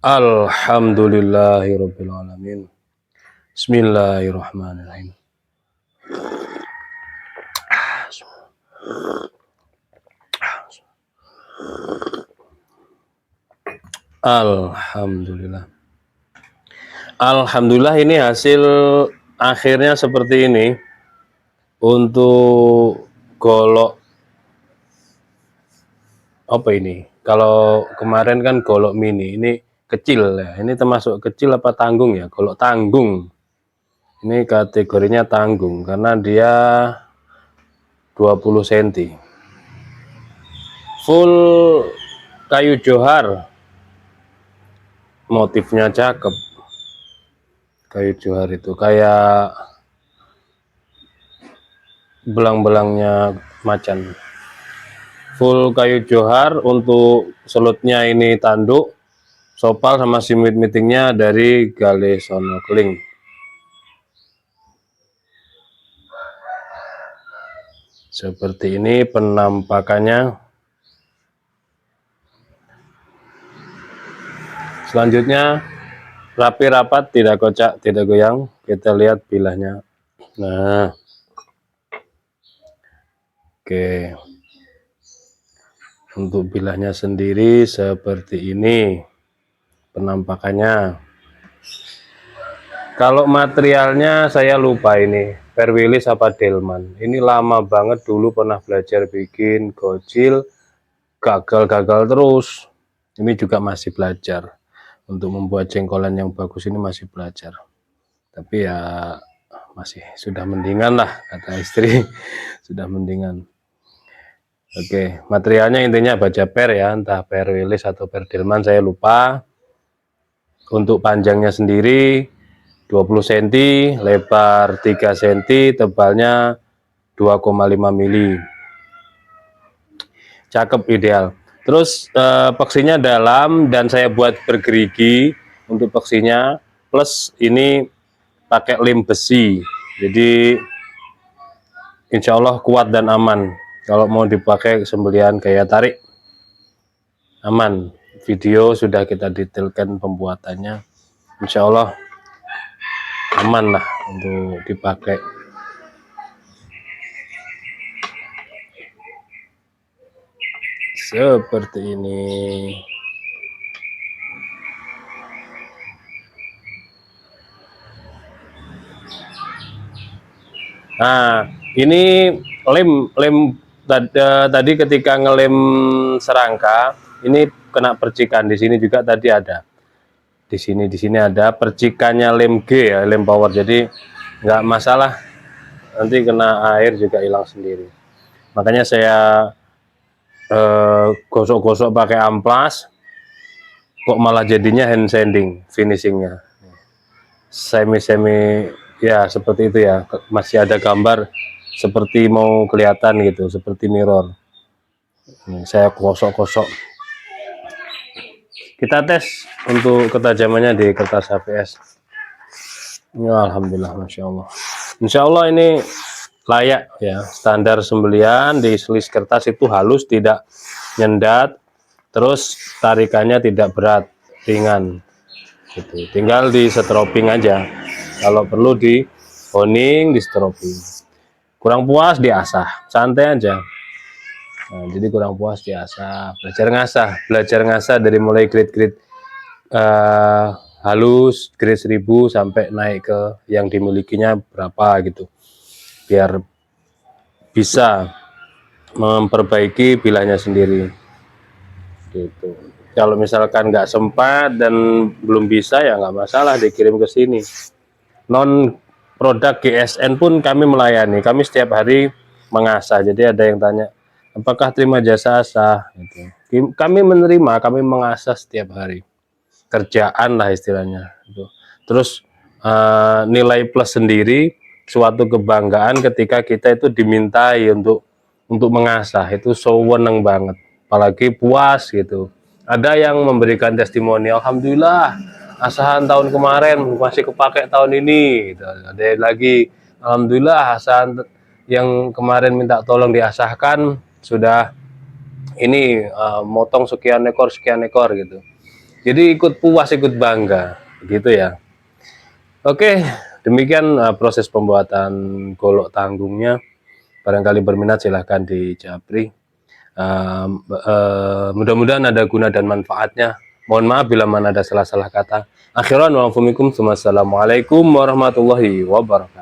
Alhamdulillahirabbil alamin. Bismillahirrahmanirrahim. Alhamdulillah. Alhamdulillah, ini hasil akhirnya seperti ini. Untuk golok apa ini? Kalau kemarin kan golok mini, ini kecil ya. Ini termasuk kecil apa tanggung ya? Golok tanggung. Ini kategorinya tanggung karena dia 20 cm. Full kayu johar. Motifnya cakep. Kayu johar itu kayak belang-belangnya macan. Full kayu johar. Untuk selutnya ini tanduk, sopal sama simit mitingnya dari Gale Sono Keling. Seperti ini penampakannya. Selanjutnya rapi rapat, tidak kocak, tidak goyang. Kita lihat bilahnya. Nah, oke. Untuk bilahnya sendiri seperti ini penampakannya. Kalau materialnya saya lupa ini, Perwilis apa Delman. Ini lama banget, dulu pernah belajar bikin gocil, gagal-gagal terus. Ini juga masih belajar. Untuk membuat jengkolan yang bagus ini masih belajar. Tapi ya masih sudah mendingan lah, kata istri. Sudah mendingan. Oke, materialnya intinya baja per ya, entah Perwilis atau per Delman, saya lupa. Untuk panjangnya sendiri 20 cm, lebar 3 cm, tebalnya 2,5 mili. Cakep, ideal. Terus peksinya dalam dan saya buat bergerigi untuk peksinya, plus ini pakai lem besi. Jadi insya Allah kuat dan aman. Kalau mau dipakai sembelihan gaya tarik, aman. Video sudah kita detailkan pembuatannya. Insya Allah aman lah untuk dipakai. Seperti ini. Nah, ini lem tadi ketika ngelem serangka, ini kena percikan. Di sini juga tadi ada. Di sini ada percikannya lem G ya, lem power. Jadi nggak masalah. Nanti kena air juga hilang sendiri. Makanya saya gosok-gosok pakai amplas, kok malah jadinya hand sanding finishingnya. Semi ya seperti itu ya, masih ada gambar seperti mau kelihatan gitu, seperti mirror. Saya kosok-kosok. Kita tes untuk ketajamannya di kertas HVS. Ya, alhamdulillah, masya Allah. Insya Allah ini layak ya, standar sembelian. Di selis kertas itu halus, tidak nyendat, terus tarikannya tidak berat, ringan. Gitu. Tinggal di stroping aja. Kalau perlu di honing, di stroping. Kurang puas diasah, santai aja. Nah, jadi kurang puas diasah, belajar ngasah dari mulai grade-grade halus, grade 1000 sampai naik ke yang dimilikinya berapa gitu. Biar bisa memperbaiki bilahnya sendiri. Gitu. Kalau misalkan nggak sempat dan belum bisa ya nggak masalah, dikirim ke sini. Non produk GSN pun kami melayani, kami setiap hari mengasah. Jadi ada yang tanya, apakah terima jasa asah? Gitu. Kami menerima, kami mengasah setiap hari, kerjaan lah istilahnya. Gitu. Terus nilai plus sendiri, suatu kebanggaan ketika kita itu dimintai untuk mengasah, itu sewenang banget, apalagi puas gitu. Ada yang memberikan testimoni, alhamdulillah asahan tahun kemarin masih kepake tahun ini gitu. Ada lagi, alhamdulillah asahan yang kemarin minta tolong diasahkan sudah ini motong sekian ekor gitu. Jadi ikut puas, ikut bangga gitu ya. Oke, demikian proses pembuatan golok tanggungnya. Barangkali berminat silahkan di Japri. Mudah-mudahan ada guna dan manfaatnya. Mohon maaf bila mana ada salah-salah kata. Akhiran wa assalamualaikum warahmatullahi wabarakatuh.